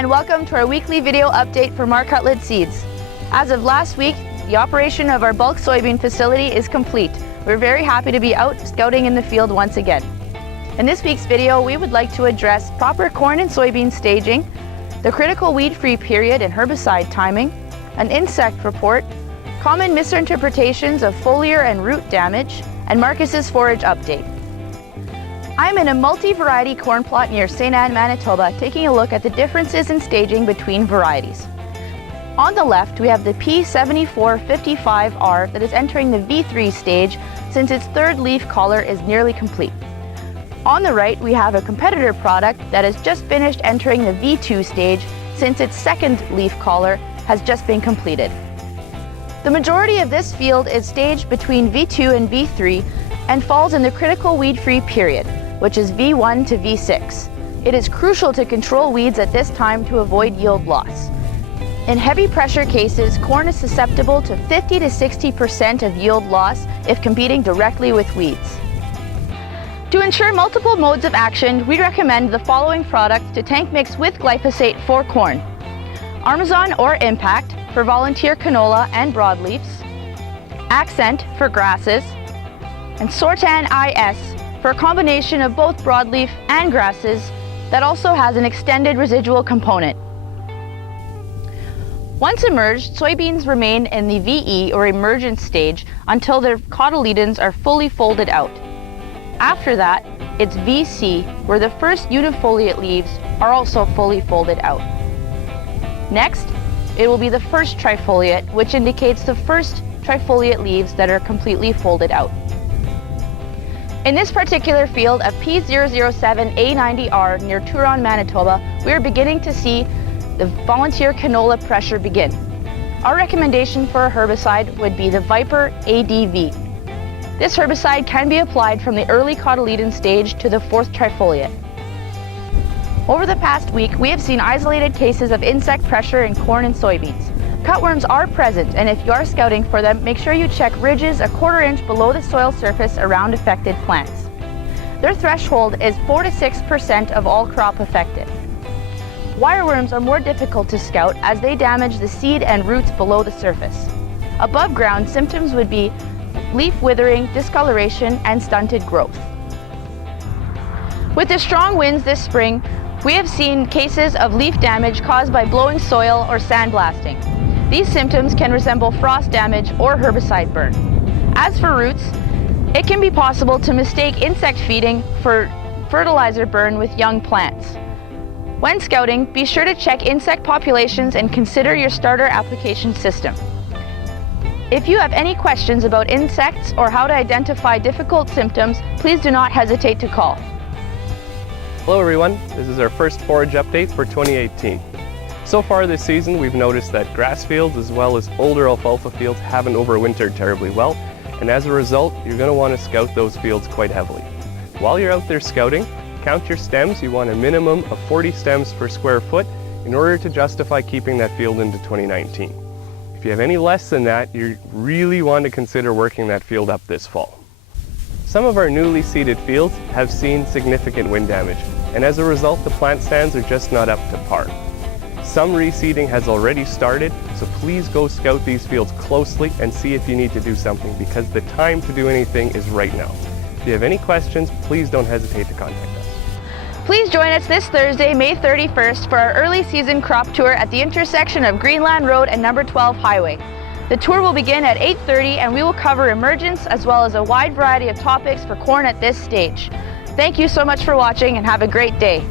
and welcome to our weekly video update for Marc Hutlet Seeds. As of last week, the operation of our bulk soybean facility is complete. We're very happy to be out scouting in the field once again. In this week's video, we would like to address proper corn and soybean staging, the critical weed-free period and herbicide timing, an insect report, common misinterpretations of foliar and root damage, and Marcus's forage update. I'm in a multi-variety corn plot near St. Anne, Manitoba, taking a look at the differences in staging between varieties. On the left, we have the P7455R that is entering the V3 stage since its third leaf collar is nearly complete. On the right, we have a competitor product that has just finished entering the V2 stage since its second leaf collar has just been completed. The majority of this field is staged between V2 and V3 and falls in the critical weed-free period, which is V1 to V6. It is crucial to control weeds at this time to avoid yield loss. In heavy pressure cases, corn is susceptible to 50 to 60% of yield loss if competing directly with weeds. To ensure multiple modes of action, we recommend the following products to tank mix with glyphosate for corn: Armazon or Impact for volunteer canola and broadleafs, Accent for grasses, and Sortan IS for a combination of both broadleaf and grasses that also has an extended residual component. Once emerged, soybeans remain in the VE or emergence stage until their cotyledons are fully folded out. After that, it's VC, where the first unifoliate leaves are also fully folded out. Next, it will be the first trifoliate, which indicates the first trifoliate leaves that are completely folded out. In this particular field of P007A90R near Turon, Manitoba, we are beginning to see the volunteer canola pressure begin. Our recommendation for a herbicide would be the Viper ADV. This herbicide can be applied from the early cotyledon stage to the fourth trifoliate. Over the past week, we have seen isolated cases of insect pressure in corn and soybeans. Cutworms are present, and if you are scouting for them, make sure you check ridges a quarter inch below the soil surface around affected plants. Their threshold is 4 to 6% of all crop affected. Wireworms are more difficult to scout as they damage the seed and roots below the surface. Above ground, symptoms would be leaf withering, discoloration, and stunted growth. With the strong winds this spring, we have seen cases of leaf damage caused by blowing soil or sandblasting. These symptoms can resemble frost damage or herbicide burn. As for roots, it can be possible to mistake insect feeding for fertilizer burn with young plants. When scouting, be sure to check insect populations and consider your starter application system. If you have any questions about insects or how to identify difficult symptoms, please do not hesitate to call. Hello everyone, this is our first forage update for 2018. So far this season, we've noticed that grass fields as well as older alfalfa fields haven't overwintered terribly well, and as a result, you're going to want to scout those fields quite heavily. While you're out there scouting, count your stems. You want a minimum of 40 stems per square foot in order to justify keeping that field into 2019. If you have any less than that, you really want to consider working that field up this fall. Some of our newly seeded fields have seen significant wind damage, and as a result, the plant stands are just not up to par. Some reseeding has already started, so please go scout these fields closely and see if you need to do something, because the time to do anything is right now. If you have any questions, please don't hesitate to contact us. Please join us this Thursday, May 31st for our early season crop tour at the intersection of Greenland Road and number 12 Highway. The tour will begin at 8:30 and we will cover emergence as well as a wide variety of topics for corn at this stage. Thank you so much for watching and have a great day.